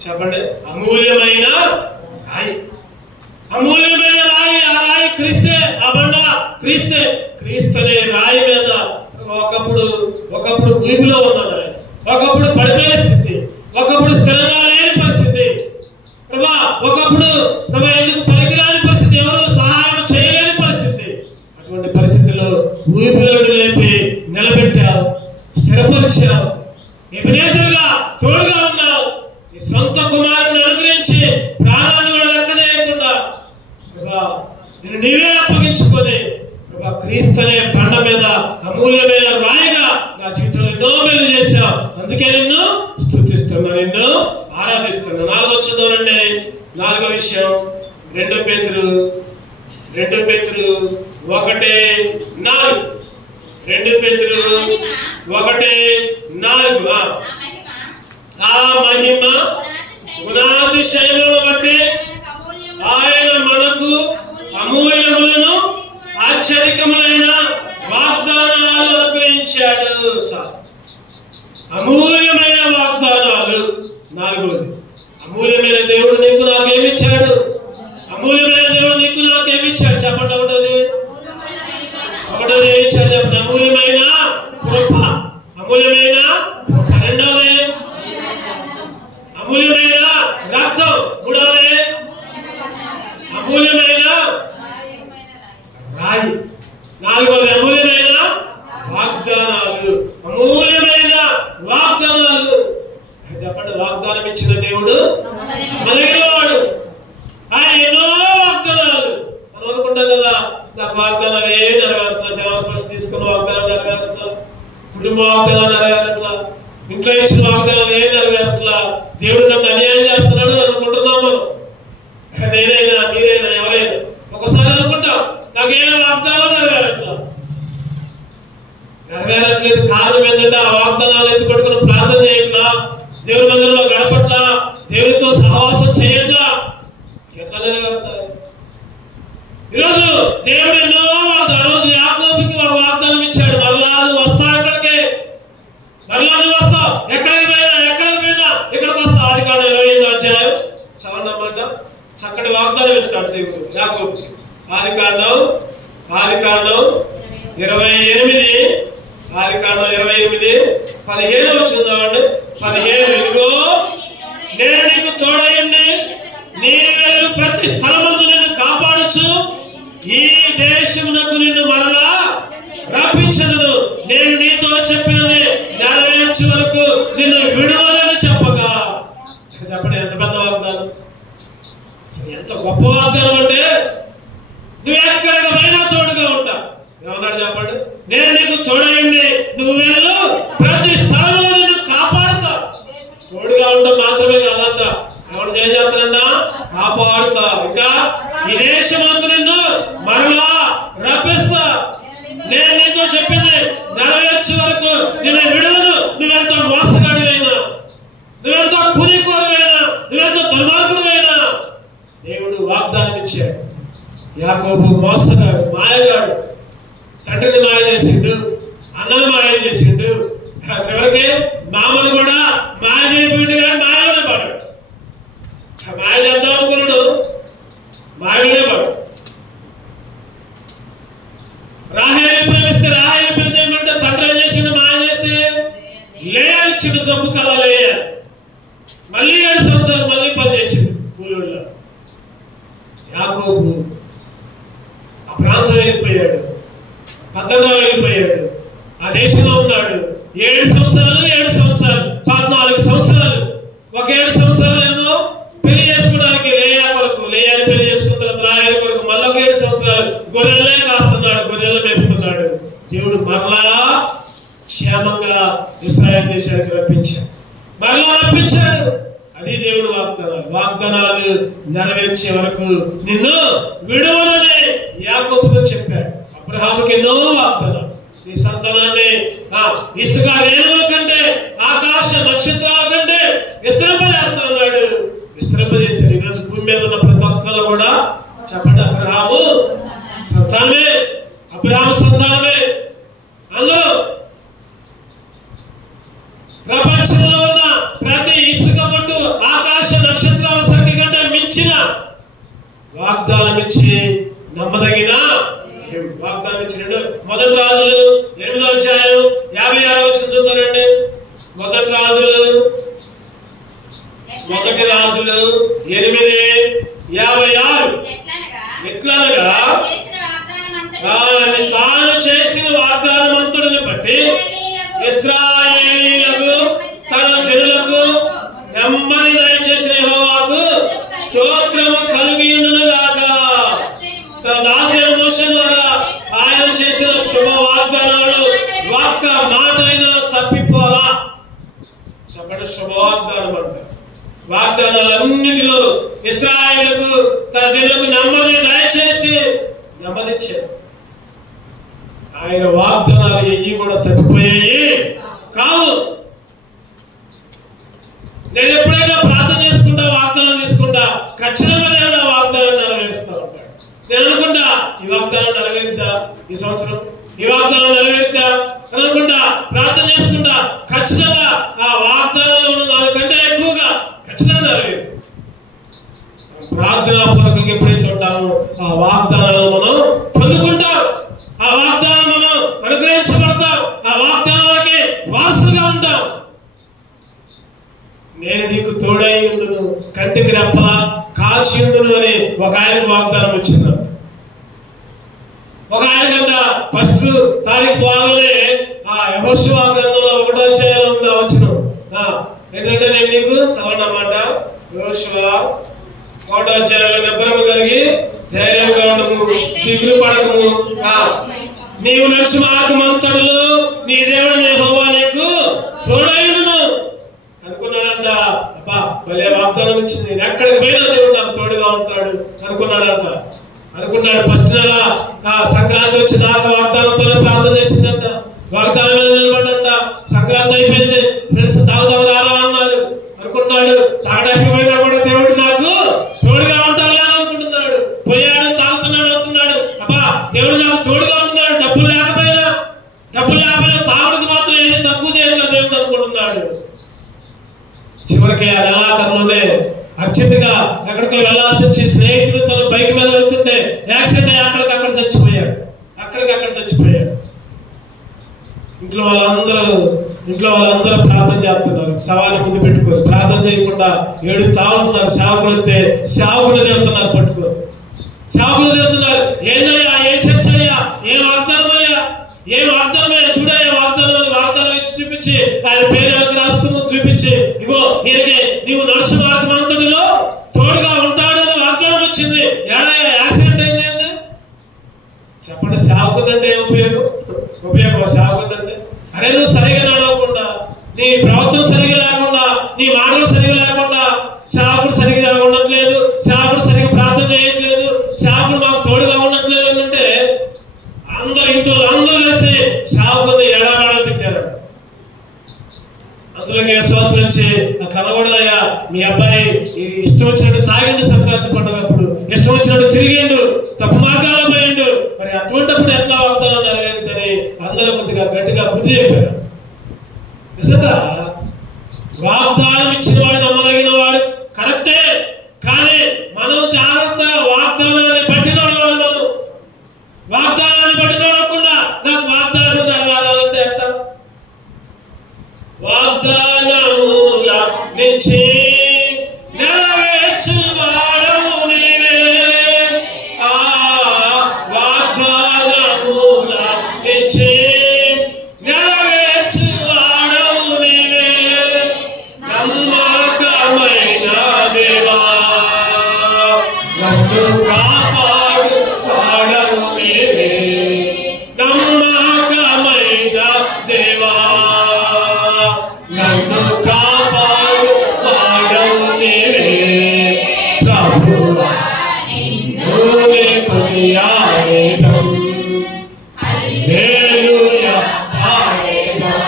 చెప్పండి అమూల్యమైన రాయి, అమూల్యమైన రాయి. ఆ రాయి క్రీస్తే. ఆ బండ క్రీస్తే. క్రీస్తనే రాయి మీద ఒకప్పుడు ఊపిలో ఉన్నాడు ఆయన. ఒకప్పుడు పడిపోయే స్థితి, ఒకప్పుడు స్థిరంగా లేని పరిస్థితి. ఒకప్పుడు ఎందుకు పనికిరాని పరిస్థితి, ఎవరు సహాయం చేయలేని పరిస్థితి. అటువంటి పరిస్థితిలో ఊపిలోకి లేపి నిలబెట్టావు, స్థిరపరిచావు. ఎబెనేజరుగా తోడుగా ఉన్నావు. నీ సొంత కుమారుని అనుగ్రహించి ప్రాణాన్ని కూడా లెక్క చేయకుండా నేను నీవే అప్పగించుకొని క్రీస్తు అనే బండ మీద అమూల్యమైన రాయిగా నా జీవితంలో ఎన్నో మేలు చేశావు. అందుకే నిన్ను స్తుతిస్తున్నా, నిన్ను ఆరాధిస్తున్నా. 4వ చదవండి. 4వ విషయం 2 పేతురు 1:4. 2 పేతురు 1:4. ఆ మహిమ గుణాతిశయములను బట్టి ఆయన మనకు అమూల్యములను ఆశ్చర్యకములైన వాగ్దానాలు అనుగ్రహించాడు. చాలు. అమూల్యమైన వాగ్దానాలు. 4వది అమూల్యమైన దేవుడు నీకు నాకేమిచ్చాడు? అమూల్యమైన దేవుడు నీకు నాకేమిచ్చాడు? చెప్పండి. ఒకటోది ఏమిచ్చాడు చెప్పండి. అమూల్యమైన అమూల్యమైన వాగ్దానాలు. చెప్పండి, వాగ్దానం ఇచ్చిన దేవుడు మొదలైనవాడు. ఆయన ఎన్నో వాగ్దానాలు. మనం అనుకుంటాం కదా, నాకు వాగ్దానాలు ఏం నెరవేరట్లా, జనాల పరిస్థితి తీసుకున్న వాగ్దానాలు నెరవేరట్లా, కుటుంబ వాగ్దానాలు నెరవేరట్లా, ఇంట్లో ఇచ్చిన వాగ్దానాలు ఏం నెరవేరట్లా, దేవుడు నన్ను అన్యాయం చేస్తున్నాడు అని అనుకుంటున్నాం మనం. నేనైనా మీరైనా ఎవరైనా ఒకసారి అనుకుంటాం, నాకేం వాగ్దానం నెరవేరట్లేదు. కారణం ఏంటంటే ఆ వాగ్దానాలు ఎత్తి పట్టుకుని ప్రార్థన చేయట్లా, దేవుని మందిరంలో గడపట్లా, దేవునితో సహవాసం చేయట్లా. ఎట్లా నెరవేరుతాయి? ఈరోజు దేవుడు ఎన్నో ఆ రోజు యాకోబుకి వాగ్దానం ఇచ్చాడు, మరలా నువ్వు వస్తావు, ఎక్కడికి మరలా నువ్వు వస్తావు, ఎక్కడికి పోయినా ఇక్కడికి వస్తావు. ఆదికాండం 28వ అధ్యాయం చదవనమాట. చక్కటి వాగ్దానం ఇస్తాడు దేవుడు యాకోబుకి. ఆదికాండం 28:15 వచ్చిందామండి. 15 ఇదిగో నేను నీకు తోడయండి, నీ వెళ్ళు ప్రతి స్థలమందు నిన్ను కాపాడచ్చు, ఈ దేశమునకు నిన్ను మరలా రప్పించదును, నేను నీతో చెప్పినది నెరవేర్చే వరకు నిన్ను విడువనని చెప్పగా. చెప్పండి, ఎంత పెద్ద వాగ్దానం, ఎంత గొప్ప వాగ్దానం అంటే నువ్వు ఎక్కడికి పోయినా తోడుగా ఉంటా. ఏమన్నాడు చెప్పండి? నేను నీకు తోడయండి, నువ్వు వెళ్ళు ప్రతి స్థలంలో నిన్ను కాపాడుతా. తోడుగా ఉండడం మాత్రమే కాదంట, ఎవరు ఏం చేస్తానంట? కాపాడుతా. ఇంకా ఈ దేశంలో నిన్ను మరలా రప్పిస్తా, నేను నీతో చెప్పింది నెరవేర్చే వరకు నిన్ను విడువను. నువ్వెంత మోసగాడివైనా, నువ్వెంత కూలికోరువైనా, నువ్వెంత దుర్మార్గుడివైనా దేవుడు వాగ్దానం ఇచ్చాడు. యాకోబు మోసగాడు, మాయగాడు, తండ్రిని మాయ చేసిండు, అన్నను మాయ చేసిండు, చివరికి మామను కూడా మాయ చేయబోయిండు. కానీ మాయలోనే పడ్డాడు. మాయ చేద్దాం అనుకున్నాడు, మాయలోనే పడ్డాడు. రాహేలు ప్రేమిస్తే రాహేలు పెళ్లి చేయమంటే తండ్రి ఏం చేసిండు? మాయ చేసి లేయాలిచ్చిండు, జబ్బు కల లేయ. మళ్ళీ 7 సంవత్సరాలు మళ్ళీ పని చేసిండు కూలీలో. యాకోబు ఆ ప్రాంతం వెళ్ళిపోయాడు, పద్దెనిమిది వెళ్ళిపోయాడు, ఆ దేశంలో ఉన్నాడు. 7 సంవత్సరాలు 14 సంవత్సరాలు. ఒక 7 సంవత్సరాలు ఏమో పెళ్లి చేసుకోవడానికి లేయా కొరకు, లేయాని పెళ్లి చేసుకున్న తర్వాత రాహేలు కొరకు మళ్ళీ ఒక 7 సంవత్సరాలు గొర్రెలనే కాస్తున్నాడు, గొర్రెలు మేపుతున్నాడు. దేవుడు మరలా క్షేమంగా ఇశ్రాయేలు దేశానికి రప్పించాడు. అది దేవుడు వాగ్దానాలు నెరవేర్చే వరకు నిన్ను విడువనని యాకోబుతో చెప్పాడు. అబ్రహాముకి ఎన్నో వాగ్దానాలు, ఈ సంతానాన్ని ఇసుక రేణువుల కంటే ఆకాశ నక్షత్రాల కంటే విస్తరింపజేస్తాడు. విస్తరింపజేశాడు. ఈరోజు భూమి మీద ఉన్న ప్రతి ఒక్కళ్ళు కూడా చెప్పండి, అబ్రహాము సంతానమే. అందరూ ప్రపంచంలో ఉన్న ప్రతి ఇసుక పట్టు ఆకాశ నక్షత్రాల సంఖ్య కంటే మించిన వాగ్దానం ఇచ్చి నమ్మదగిన దేవుడు వాగ్దానం ఇచ్చినాడు. మొదటి రాజులు 8వ అధ్యాయం 56వ వచనం చూద్దారండి. మొదటి రాజులు 8:56. ఎట్లనగా తాను చేసిన వాగ్దానం అంతటిని బట్టి ఇశ్రాయేలీయులకు తన జనులకు నెమ్మది దయచేసిన యెహోవాకు స్తోత్రము కలుగును గాక. తన దాసుడైన మోషే ద్వారా ఆయన చేసిన శుభ వాగ్దానాలు ఒక్క మాటైనా తప్పిపోలా. చెప్పండి, శుభవాగ్దానం అంట. వాగ్దానాలన్నిటిలో ఇశ్రాయేలుకు తన జనులకు నెమ్మది దయచేసి నెమ్మదిచ్చాడు. ఆయన వాగ్దానాలు ఎయ్యి కూడా తప్పిపోయాయి కాదు. నేను ఎప్పుడైనా ప్రార్థన చేసుకుంటా, వాగ్దానం తీసుకుంటా, ఖచ్చితంగా దేవుడు ఆ వాగ్దానం నెరవేరుస్తా ఉంటాడు. నేను అనుకుంటా ఈ వాగ్దానం నెరవేరుద్దా, ఈ సంవత్సరం ఈ వాగ్దానం నెరవేరుద్దా అని అనుకుంటా, ప్రార్థన చేసుకుంటా, ఖచ్చితంగా ఆ వాగ్దానంలో ఉన్న దానికంటే ఎక్కువగా ఖచ్చితంగా నెరవేరు. ప్రార్థనాపూర్వకంగా ఎప్పుడైతే ఉంటామో ఆ వాగ్దానాలను మనం పొందుకుంటాం, ఆ వాగ్దానం మనం అనుగ్రహించబడతాం, ఆ వాగ్దానాలకి వారసులుగా ఉంటాం. నేను నీకు తోడై ఉండును, కంటికి రెప్పలా కాల్చి ఉండును అని ఒక ఆయనకు వాగ్దానం వచ్చింది. ఒక ఆయన కంట 1వ తారీఖు బాగానే ఆ యెహోషువ గ్రంథంలో ఏంటంటే నేను నీకు చదవనమాట యోషువ 1వ అధ్యాయంలో నిబ్బరము కలిగి ధైర్యంగా ఉండము, దిగులు పడకము, నీవు నడిచి మార్గమంతటిలో నీ దేవుడు యెహోవా నీకు తోడైండును అనుకున్నాడంట. అబ్బా భలే వాగ్దానం ఇచ్చింది, నేను ఎక్కడికి పోయినా దేవుడు నాకు తోడుగా ఉంటాడు అనుకున్నాడంట. అనుకున్నాడు. ఫస్ట్ నెల సంక్రాంతి వచ్చి దాకా వాగ్దానంతోనే ప్రార్థన చేసిందంట. వాగ్దానం మీద నిలబడ్డంట. సంక్రాంతి అయిపోయింది, ఫ్రెండ్స్ తాగుదాం రారా అన్నారు. అనుకున్నాడు తాగడానికి పోయినా కూడా దేవుడు నాకు తోడుగా ఉంటాడు అని అనుకుంటున్నాడు. పోయాడు, తాగుతున్నాడు, అవుతున్నాడు. అబ్బా దేవుడు నాకు తోడుగా ఉంటున్నాడు. డబ్బులు లేకపోయినా తాగుడికి మాత్రం ఏది తక్కువ చేయట్లేదు దేవుడు అనుకుంటున్నాడు. చివరికి ఆ నెలాఖరులోనే అర్జెంట్ గా ఎక్కడికో వెళ్లాల్సి వచ్చి స్నేహితుడు తన బైక్ మీద వెళ్తుంటే యాక్సిడెంట్ అయ్యి అక్కడికక్కడ చచ్చిపోయాడు. ఇంట్లో వాళ్ళందరూ ప్రార్థన చేస్తున్నారు. శవాన్ని ముందు పెట్టుకొని ప్రార్థన చేయకుండా ఏడుస్తా ఉంటున్నారు. సేవకులు వస్తే సేవకులు తిడుతున్నారు, పట్టుకొని సేవకులు తిడుతున్నారు. ఏందయ్యా, ఏం చర్చ అయ్యా, ఏం వాగ్దానమయ్యా, చూడయ్యా వాగ్దానం ఇచ్చి చూపించి ఆయన పేరు ఎంత రాసుకుందో చూపించి, ఇగో ఈయనకి నీవు నడుచు మార్గమంతటిలో తోడుగా ఉంటాడు అని వాగ్దానం వచ్చింది. ఏడయ్యా యాక్సిడెంట్ అయింది. చెప్పండి, సేవకుడు అంటే ఏం ఉపయోగం సేవకుడు అంటే? అరే నువ్వు సరిగా నడవకుండా, నీ ప్రవర్తన సరిగా లేకుండా, నీ మాటలు సరిగా లేకుండా, సేవకుడు సరిగా ఉండట్లేదు, సేవకుడు సరిగా ప్రార్థన చేయట్లేదు, సేవకుడు మాకు తోడుగా ఉండట్లేదు అని అంటే ఇంట్లో అందరూ కలిసి సేవకుడిని ఎడారాడా తిట్టారు. అందులోకి విశ్వాసం వచ్చి కనబడదయ్యా, మీ అబ్బాయి ఇష్టం వచ్చినట్టు తాగిండు, సంక్రాంతి పండుగప్పుడు ఇష్టం వచ్చినట్టు తిరిగిండు, తప్పు మార్గాల్లో పోయిండు, మరి అటువంటిప్పుడు ఎట్లా వాగ్దానం నెరవేరుతుందని అందరూ కొద్దిగా గట్టిగా బుద్ధి చెప్పారు. నిజంగా వాగ్దానం ఇచ్చిన వాడు నమ్మదగిన వాడు కరెక్టే, కానీ మనం జాగ్రత్త వాగ్దానాన్ని బట్టి నడవాలి. మనం వాగ్దానాన్ని బట్టి నడవకుండా నాకు వాగ్దానం నెరవేరాలంటే ఎట్ట? వాగ్దానముల నుంచి నెరవేర్చువాడవు నీవే, వాగ్దానముల నుంచి నెరవేర్చువాడవు నీవే, నమ్మకమైన దేవా నన్ను కాపాడు వాడవు నీవే, నమ్మకమైన దేవా నన్ను కాపాడు వాడవు నీవే, ప్రభువా నిన్ను కొనియాడేదం, హల్లెలూయా పాడేదం,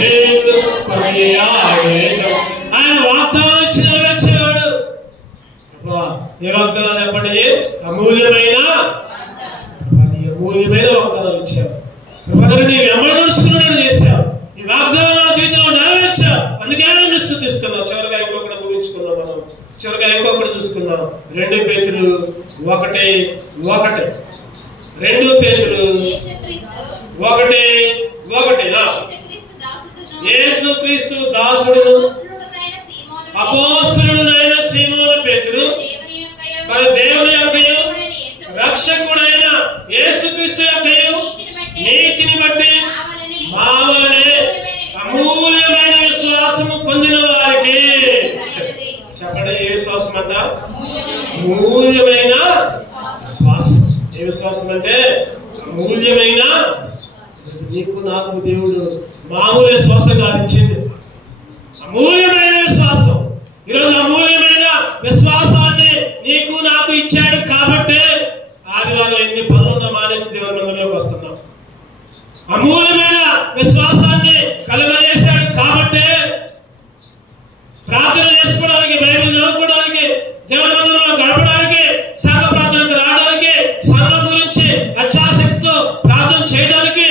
నిన్ను కొనియాడేదం. ఆయన వాగ్దానం ఇచ్చిన వచ్చేవాడు. ఏ వాగ్దానాలు చెప్పండి? అమూల్యమైన వాగ్దానాలు ఇచ్చావు. నీవు ఎమ్మడి నడుచుకున్నాడు చేశావు. ఈ వాగ్దానం నా జీవితంలో నెరవేర్చావు, అందుకే నేను స్తుతిస్తున్నావు. చివరిగా ఇంకొకటి ముగించుకున్నాం. మనం చివరిగా ఇంకొకటి చూసుకున్నాం. 2 పేతురు 1:1. 2 పేతురు 1:1. యేసుక్రీస్తు దాసుడును అపోస్తలుడైన సీమోను పేతురు మన దేవుని యొక్కయు రక్షకుడైన యేసుక్రీస్తు యొక్కయు నీతిని బట్టి మా వలనే అమూల్యమైన విశ్వాసము పొందిన వారికి. చెప్పండి, ఏ విశ్వాసం అంట? అమూల్యమైన విశ్వాసం. ఏ విశ్వాసం అంటే? అమూల్యమైన. నీకు నాకు దేవుడు మామూలు విశ్వాసం కాదు ఇచ్చింది, అమూల్యమైన విశ్వాసం. ఈరోజు అమూల్యమైన విశ్వాసాన్ని నీకు నాకు ఇచ్చాడు కాబట్టి ఆదివారం ఎన్ని పనులున్నా మానేసి దేవుని మందిరంలోకి వస్తున్నాం. అమూల్యమైన విశ్వాసాన్ని కలుగజేశాడు కాబట్టి ప్రార్థన చేసుకోవడానికి, బైబిల్ చదువుకోవడానికి, దేవుని మందిరంలో గడపడానికి, సంఘ ప్రార్థనకు రావడానికి, సంఘం గురించి అత్యాసక్తితో ప్రార్థన చేయడానికి,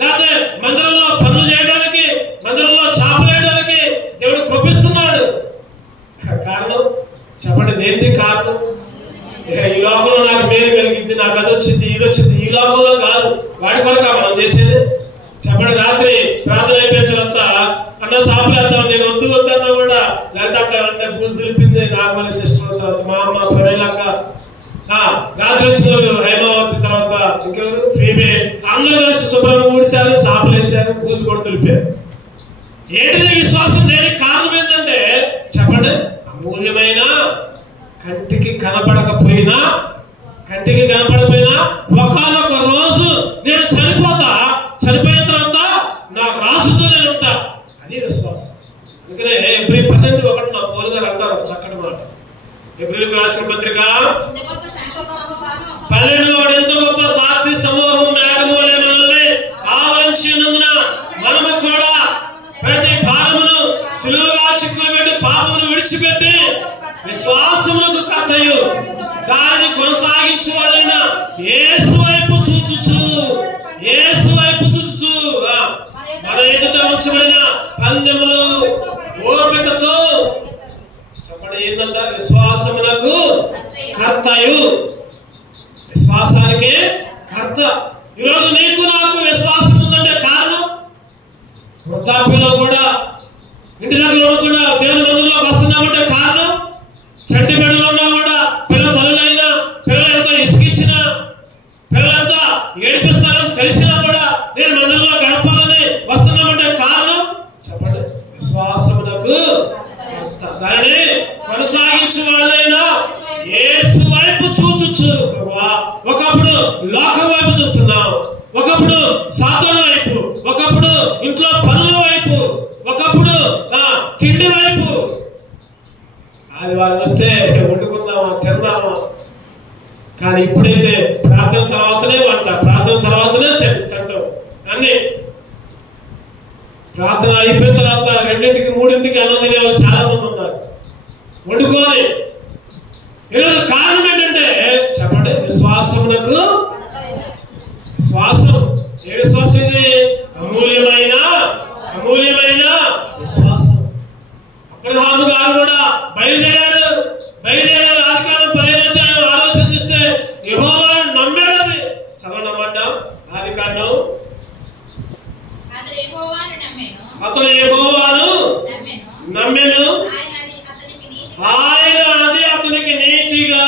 లేకపోతే మందిరంలో పనులు చేయడానికి, మందిరంలో చాపలేయడానికి దేవుడు కృపిస్తున్నాడు. కారణం చెప్పండి, దేనిది కారణం? ఈ లోకంలో నాకు మేలు కలిగింది, నాకు అది వచ్చింది, ఇది వచ్చింది, ఈ లోకంలో కాదు. వాడి కొరక మనం చేసేది. చెప్పండి, రాత్రి ప్రార్థన అయిపోయిన తర్వాత అన్న చాపలేద్దాం, నేను వద్దన్నా కూడా లలితక్క అంటే పూజ తెలిపింది, నార్మల్ సిస్టర్ తర్వాత మా అమ్మ ప్రవేలక్క, రాత్రి వచ్చిన వాళ్ళు హైమావతి, తర్వాత ఇంకెవరు ఫీమే, అందరూ కలిసి శుభ్రంగా ఊడిశారు, చాపలేశారు, పూజ కూడా తెలిపారు. ఏంటిది విశ్వాసం? దేనికి కారణం ఏంటంటే చెప్పండి, అమూల్యమైన కంటికి కనపడకపోయినా ఒకానొక రోజు నేను చనిపోతా, చనిపోయిన తర్వాత నా రాసుతో నేను ఉంటా. అది విశ్వాసం. అందుకనే ఏప్రిల్ 12:1 నా పౌలు గారు అంటారు ఒక చక్కటి మాట. ఏప్రిల్కి రాసిన పత్రిక 12 వాడు ఎంతో గొప్ప సాక్షి సమూహం మేఘము వలె మనల్ని ఆవరించి ఉన్నందున మనము కూడా ప్రతి భారమును సులువుగా చిక్కులు పెట్టి పాపమును విడిచిపెట్టి విశ్వాసములకు కర్తయు దానిని కొనసాగించబడిన యేసు వైపు చూచుచు మన ఎదుట ఉంచబడిన పందెములు ఓపికతో చెప్పండి ఏంటంట? విశ్వాసములకు కర్తయు. విశ్వాసానికి కర్త. ఈరోజు నీకు నాకు విశ్వాసం ఉందంటే కారణం, వృద్ధాప్యంలో కూడా ఇంటి దగ్గర ఉండకుండా దేవుని మందిరంలోకి వస్తున్నామంటే కారణం, చంటి బిడ్డలు ఉన్నా కూడా పిల్లల తల్లులైనా పిల్లలు ఎంతో ఇసుకిచ్చినా పిల్లలంతా ఏడిపిస్తారని తెలిసినా కూడా నేను మందిరంలో గడపాలని వస్తున్నామంటే కారణం చెప్పండి, విశ్వాసమునకు కర్త. దానిని కొనసాగించేవాడైనా యేసు వైపు చూచుచు. ఒకప్పుడు లోకం వైపు చూస్తున్నాం, ఒకప్పుడు సాతాను వైపు, ఒకప్పుడు ఇంట్లో పనుల వైపు, ఒకప్పుడు తిండి వైపు. ఆదివారం వస్తే వండుకుందామా, తిందామా. కానీ ఇప్పుడైతే ప్రార్థన తర్వాతనే వంట, ప్రార్థన తర్వాతనే తింటాం. అన్ని ప్రార్థన అయిపోయిన తర్వాత 2ంటికి 3ంటికి అన్నం తినే వాళ్ళు చాలా మంది ఉన్నారు వండుకొని. ఈరోజు కారణం ఏంటంటే చెప్పండి, విశ్వాసమునకు విశ్వాసం. ఏ విశ్వాసం ఇది? అమూల్యమైన విశ్వాసం. అబ్రహాము గారు కూడా బయలుదేరారు. ఆదికాండం 15 ఆలోచన చేస్తే యెహోవాను నమ్మాడు. అది చదవనమాట. ఆదికాండం అతడు యెహోవాను నమ్మెను, ఆయన అది అతనికి నీతిగా.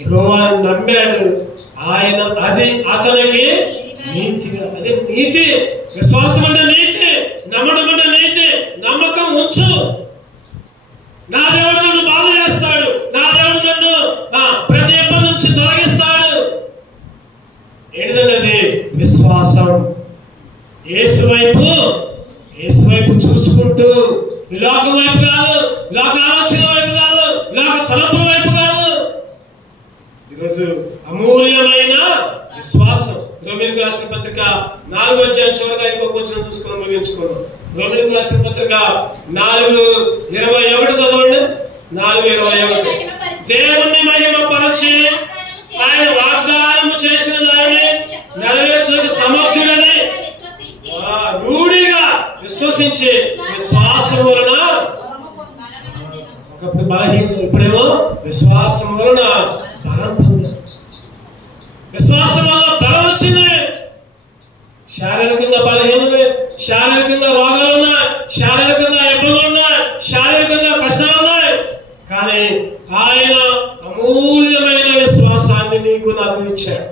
యెహోవాను నమ్మాడు, ఆయన అది అతనికి నీతిగా. అది నీతి. విశ్వాసం అంటే నీతి, నమ్మడం అంటే నీతి. నమ్మకం ఉంచు. నా దేవుడు నన్ను బాగు చేస్తాడు, నా దేవుడు నన్ను ప్రతి ఇబ్బంది నుంచి తొలగిస్తాడు. ఏంటిదంటే అది విశ్వాసం. యేసు వైపు చూసుకుంటూ, ఈ లోకం వైపు కాదు, లోక ఆలోచన వైపు కాదు, లోక తలంపుల వైపు కాదు. ఈరోజు అమూల్యమైన విశ్వాసం. రోమీయులకు రాసిన పత్రిక 4వ అధ్యాయం చివరిగా ఇంకొక వచనం చూసుకొని ముగించుకోండి. రోమీయులకు రాసిన పత్రిక 4:21 చదవండి. 4:21 దేవుణ్ణి మహిమ పరచి ఆయన వాగ్దానము చేసిన దానిని నెరవేర్చుటకు సమర్థుడని రూఢిగా విశ్వసించి విశ్వాసం వలన ఒకప్పుడు బలహీన, ఇప్పుడేమో విశ్వాసం వలన బలం పొందారు. విశ్వాసం వల్ల బలం వచ్చింది. శారీరకంగా బలహీనమే, శారీరకంగా రోగాలు ఉన్నాయి, శారీరకంగా ఇబ్బందులు ఉన్నాయి, శారీరకంగా కష్టాలు ఉన్నాయి. కానీ ఆయన అమూల్యమైన విశ్వాసాన్ని నీకు నాకు ఇచ్చాడు.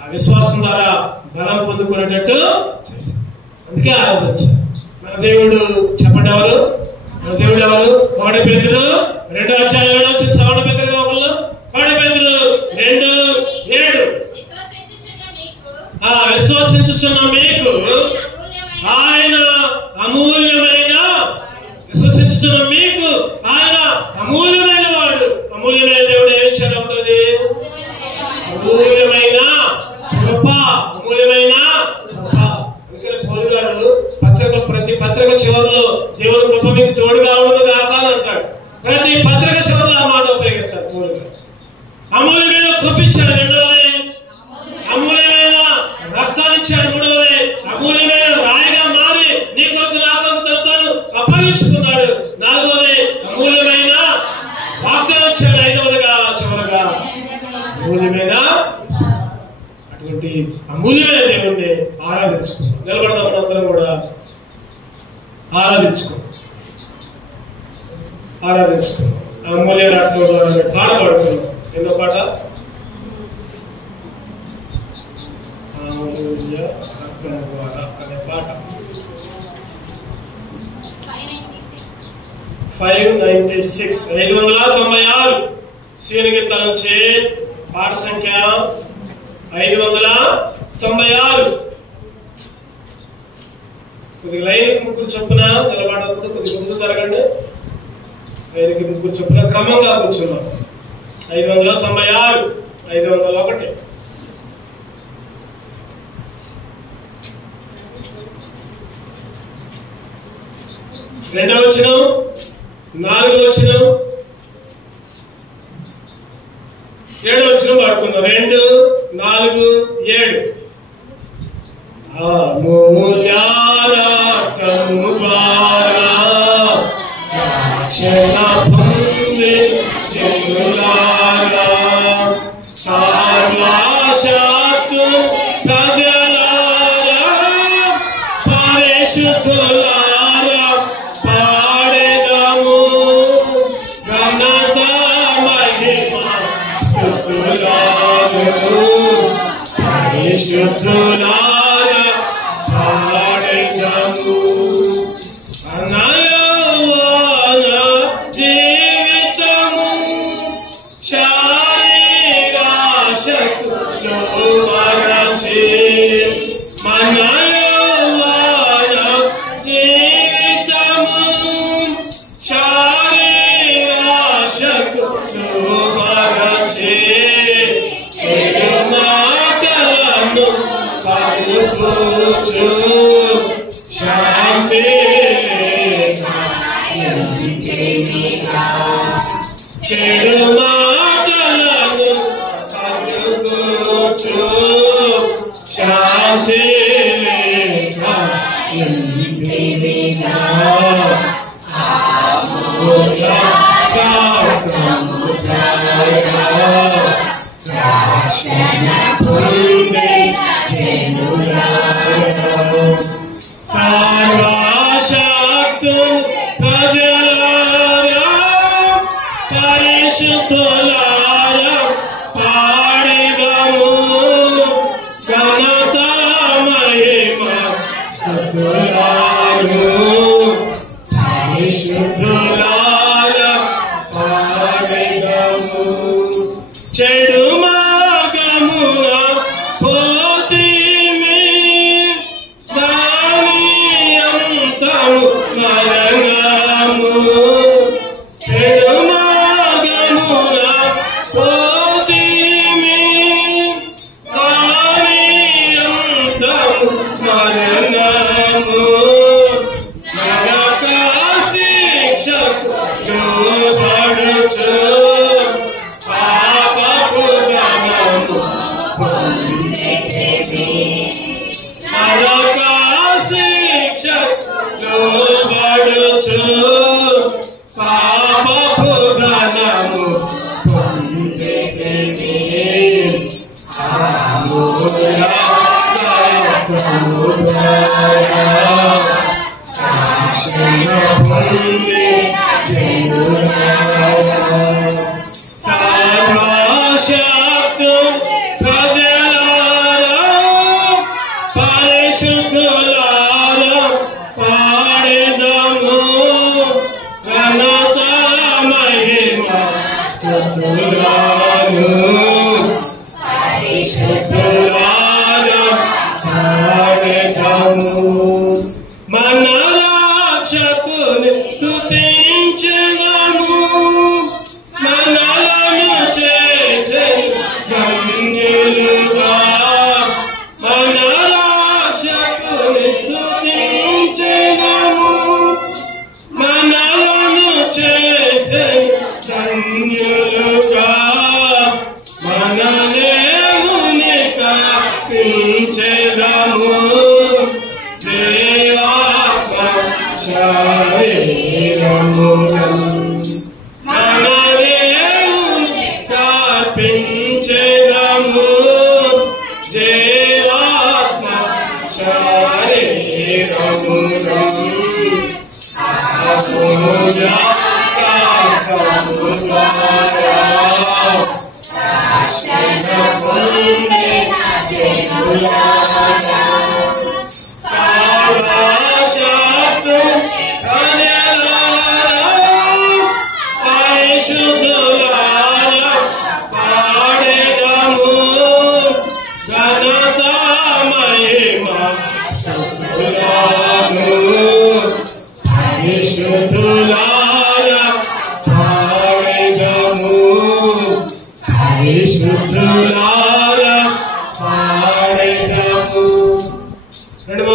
ఆ విశ్వాసం ద్వారా బలం పొందుకునేటట్టు చేశాడు. అందుకే ఆరాధించాడు. మన దేవుడు చెప్పండి ఎవరు? మన దేవుడు ఎవరు? 1 పేతురు 2వ అధ్యాయం 7వ వచనం చదవండి. పేతురుగా ఒకళ్ళు 1 పేతురు 2:7 విశ్వసించుచున్న మీకు ఆయన అమూల్యమైన అమూల్యమైన వాడు. అమూల్యమైన దేవుడు ఏమి ఇచ్చాడు? ఉంటుంది అమూల్యమైన కృప. అందుకని పౌలు గారు ప్రతి పత్రిక చివరిలో దేవుని కృప మీకు తోడుగా ఉండదు కాక అని అంటాడు. ప్రతి పత్రిక చివరిలో ఆ మాట ఉపయోగిస్తాడు పౌలు గారు. అమూల్యమైన కృప ఇచ్చాడు. 2వది అమూల్యమైన రక్తాన్ని ఇచ్చాడు. 3వది అమూల్యమైన రాయిగా మారి నీ కొరకు నా కొరకు తను అప్పగించుకున్నాడు. 4వది అమూల్యమైన వాగ్దానం ఇచ్చాడు. 5వదిగా చివరగా అమూల్యమైన. అటువంటి అమూల్యమైన దేవుణ్ణి ఆరాధించుకున్నాం. నిలబడదాం అందరం కూడా ఆరాధించుకున్నాం. అమూల్య రక్తం ద్వారా పాట పాడుకున్నాం. ఎన్నో పాట? అమూల్య రక్తం ద్వారా అనే పాట. 596 596 సీనికి తలంచే పాట సంఖ్య 596. కొద్దిగా లైన్కి ముగ్గురు చొప్పున నిలబడప్పుడు కొద్దిగా ముందు జరగండి. లైన్కి ముగ్గురు చొప్పున క్రమంగా కూర్చున్నాం. 596 501 రెండవ వచనం, 4వ వచనం, 7వ వచనం పాడుకున్నాం. 2, 4, 7. అమూల్యారక్తము ద్వారా రక్షణ పొందే జనులారా, సర్వశక్తు ప్రజలారా, పరిశుద్ధులారా పాడెదము ఘనత మహిమ స్తుతులను, పరిశుద్ధులారా పాడెదము. అనయవాన జీవితము శారీరాశక్తులు మరచి, మనయవాన జీవితము శారీరాశక్తులు మరచి, చెడు మాటలను పలుకుచు శాంతి చెడు మాటలను పలుకుచు శాంతి సర్వశక్తు ప్రజలారా, పరిశుద్ధులారా పాడెదము ఘనత మహిమ స్తుతులను, పరిశుద్ధులారా పాడెదము. చెడు మార్గమున పోతిమి, దాని అంతము మరణము. చెడు మార్గమున పోతిమి, దాని అంతము మరణము. నరక శిక్షకు లోబడుచు పాపపు ధనము పొందితిమి. నరక శిక్షకు లోబడుచు పాపపు ధనము పొందితిమి. అమూల్యరక్తము ద్వారా రక్షణ పొందే జనులారా, సర్వశక్తు ప్రజలారా, పరిశుద్ధులారా పాడెదము ఘనత మహిమ స్తుతులను, పరిశుద్ధులారా పాడెదము. మన రక్షకుని స్తుతించెదము, మనలను చేసే ధన్యులుగా. మన రక్షకుని స్తుతించెదము, మనలను చేసే ధన్యులుగా. మన దేవుని కీర్తించెదము, దేవాత్మ శరీరములను. మన దేవుని కీర్తించెదము, దేవాత్మ శరీరములను. అమూల్యరక్తము ద్వారా రక్షణ పొందే జనులారా, సర్వశక్తు ప్రజలారా, రెండు మా